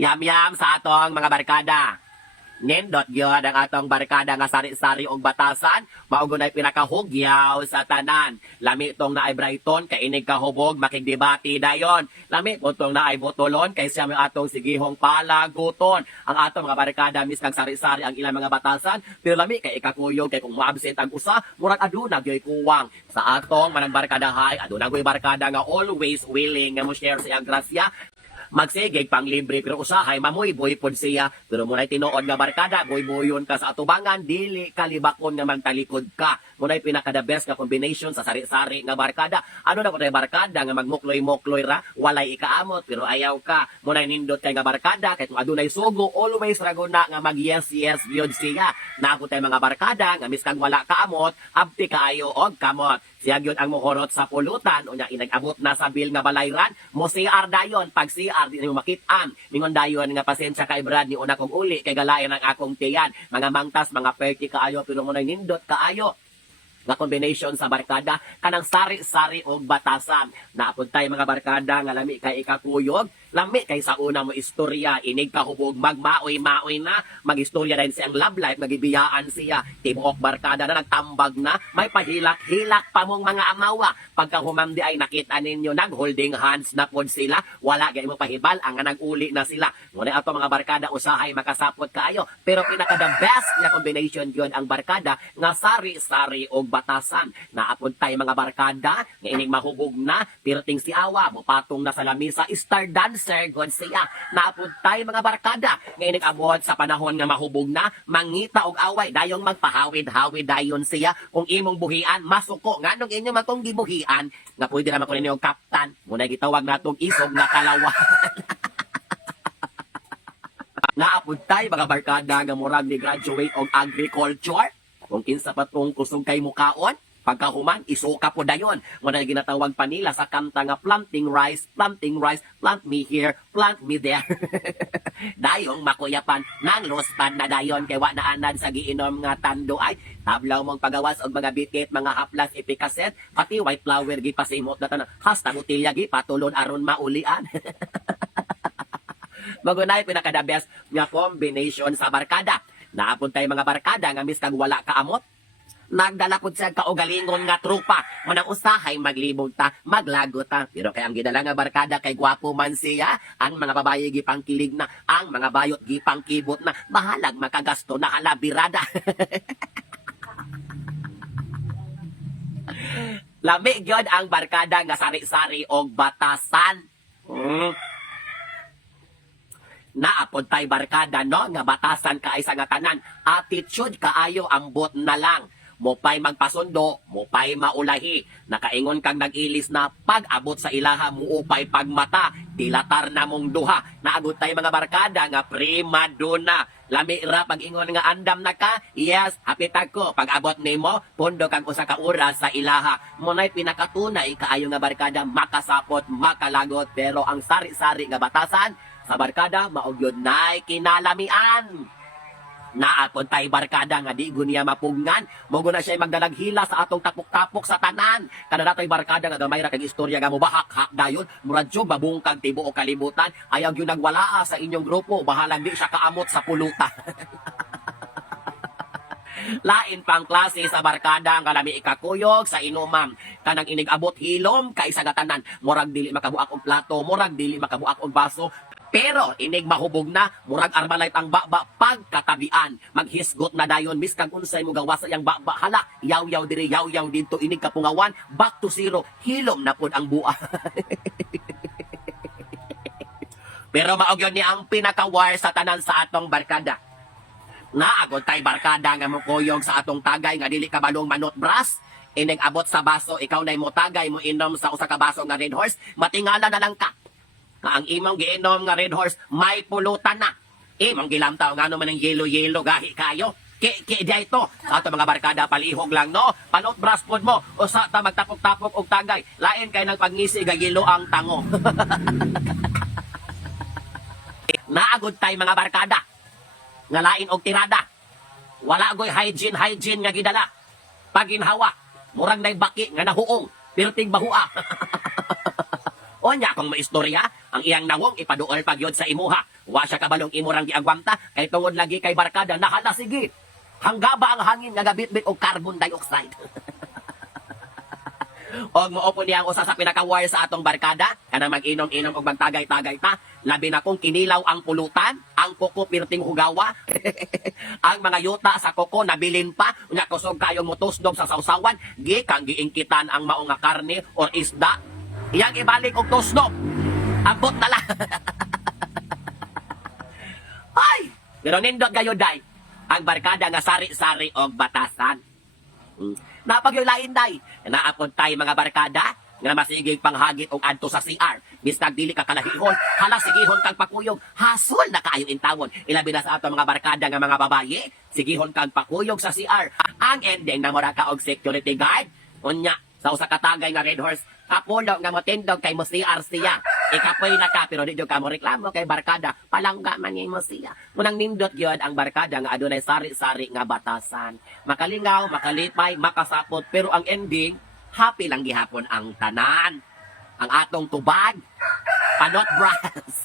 Yam-yam sa atong mga barkada. Nindot gyud ang atong barkada nga sari-sari og batasan, maugunay pinakahugyaw sa tanan. Lami tong naay Brighton kay inig kahubog makigdebate dayon. Lami tong naay Botolon kay siya ang atong sigihong palaguton. Ang atong mga barkada miskang sari-sari ang ilang mga batasan, pero lami kay ikakuyog kay kung maabsent ang usa, murag aduna gyoy kuwang. Sa atong manang barkadahay, aduna gyoy barkada nga always willing nga mo share sa iyang grasya. Magsigig pang libre pero usahay mamuy-boy pod siya. Pero muna'y tinuod nga barkada, boy-boyon ka sa atubangan, dili kalibakon nga magtalikod ka. Muna'y pinaka-the best nga combination sa sari-sari nga barkada. Ano na po tayo barkada nga magmukloy-mukloy ra, walay ikaamot pero ayaw ka. Muna'y nindot kay nga barkada, kahit kung adunay sugo, always raguna nga mag-yes-yes yun siya. Na po tayo mga barkada nga miskang wala kaamot, abti kaayo og kamot. Siya yun ang muhorot sa pulutan o niya inag-abot na sa bil nga balayran mo CR dayon pag CR di mo makitaan mingon dayon nga pasensya kay Brad ni una kong uli kay galayan ang akong tiyan mga mangtas mga perky kaayo pero mo nindot kaayo nga combination sa barkada kanang sari-sari og batasan naapod tay mga barkada nga lami kay ikakuyog lami kay sa una mo istorya inig kahubog magmaoy-maoy na magistorya din siyang love life magibiyaan siya tibuok barkada na nagtambag na may pahilak-hilak pa mong mga amawa pagka humamdi ay nakita ninyo nag holding hands na pod sila wala gay mo pahibal ang nag-uli na sila ngunit ato mga barkada usahay makasapot kaayo pero pinaka the best na combination yon ang barkada nga sari-sari og batasan naapod tay mga barkada nga inig mahubog na pirting si awa mo patong na sa lamisa star dancer god siya naapod tay mga barkada nga inig abot sa panahon nga mahubog na mangita og away dayong magpahawid-hawid dayon siya kung imong buhian masuko nganong inyo matong gibuhian nga pwede naman ko ninyo kaptan muna gitawag natong isog nga kalawan naapod tay mga barkada nga murag ni graduate og agriculture kung kinsa pa tong kusog kay mukaon, pagkahuman, isuka po dayon. Muna ginatawag pa nila sa kanta nga planting rice, plant me here, plant me there. Dayong makuyapan, nang lospan na dayon kay wa na anad sa giinom nga tando ay tablaw mong pagawas og mga bitit, mga haplas ipikaset, pati white flower gipasimot na tanan. Hasta utilya gipatulon aron maulian. Magunay pinaka-the best nga combination sa barkada. Naapon tayo mga barkada nga miskag wala kaamot. Nagdala po siya kaugalingon nga trupa. Manang usahay maglibog ta, maglago ta. Pero kay ang gidala nga barkada kay gwapo man siya. Ang mga babae gipang kilig na, ang mga bayot gipang kibot na. Bahalag makagasto na halabirada. Lami gyud ang barkada nga sari-sari og batasan. Naapod tay barkada no nga batasan kaay sa nga tanan attitude kaayo ambot na lang mo pay magpasundo mo pay maulahi nakaingon kang nag-ilis na pag-abot sa ilaha mo upay pagmata dilatar na mong duha naagod tay mga barkada nga prima donna lami ra pag-ingon nga andam na ka yes hapitag ko pag-abot nimo pundo kang usa ka oras sa ilaha mo nay pinakatunay kaayo nga barkada makasapot makalagot pero ang sari-sari nga batasan sa barkada, maugyod na'y kinalamian. Naapon tay barkada nga di gunya mapungan. Mogo na siya magdalaghila sa atong tapok-tapok sa tanan. Kada natoy barkada nga gamay ra kag istorya nga mubahak-hak dayon. Muradyo babungkag tibo o kalibutan. Ayaw gyud nagwalaa sa inyong grupo. Bahalang di siya kaamot sa pulutan. Lain pang klase sa barkada nga lami ikakuyog sa inuman kanang inig-abot hilom kay sa gatanan murag dili makabuak og plato murag dili makabuak og baso pero inig mahubog na murag armalite ang baba pagkatabian maghisgot na dayon miskag unsay mo gawas yang baba hala yaw-yaw diri yaw-yaw didto inig kapungawan back to zero hilom na pud ang buah. Pero maugyon ni ang pinaka-war sa tanan sa atong barkada. Naagod tay barkada nga mukuyog sa atong tagay nga dili ka balong manot bras inig abot sa baso ikaw nay mo tagay mo inom sa usa ka baso nga Red Horse matingala na lang ka nga ang imong giinom nga Red Horse may pulutan na imong gilamtaw ngano man ang yelo gahi kayo ki di ito sa atong mga barkada palihog lang no panot bras pod mo usa ta magtapok-tapok og tagay lain kay nang pagngisi ga yelo ang tango. Naagod tay mga barkada nga lain og tirada. Wala goy hygiene nga gidala. Paginhawa, murag nay baki nga nahuong, pirting bahua. Onya kung maistorya, ang iyang nawong ipaduol pagyod sa imuha. Wa siya kabalong imurang giagwanta kay tungod lagi kay barkada nahala sige. Hangga ba ang hangin nga gabitbit og carbon dioxide? Og moopo niya ang usa sa pinaka-war sa atong barkada, kana mag-inom-inom og magtagay-tagay ta, labi na kung kinilaw ang pulutan, ang koko pirting hugawa, ang mga yuta sa koko nabilin pa, unya kusog kayo motusdog sa sausawan, gikang giingkitan ang mao nga karne or isda, iyang ibalik og tusdog. Abot na lang. Ay! Pero nindot gayo day, ang barkada nga sari-sari og batasan. Napagyulain day, naapod tayo mga barkada, nga masigig panghagit og adto sa CR. Bistag dili ka kalahihon, hala sigihon kang pakuyog, hasol na kaayong intawon. Ilabi na sa ato mga barkada nga mga babaye, sigihon kang pakuyog sa CR. Ang ending na mura ka og security guard, unya, sa usa ka tagay nga red horse, kapulo nga motindog kay mo CR siya. Ikapoy na ka, pero di ka mo reklamo kay barkada, palangga man mo siya. Munang nindot gyud ang barkada nga adunay sari-sari nga batasan. Makalingaw, makalipay, makasapot, pero ang ending, happy lang gihapon ang tanan. Ang atong tubag, panot brass.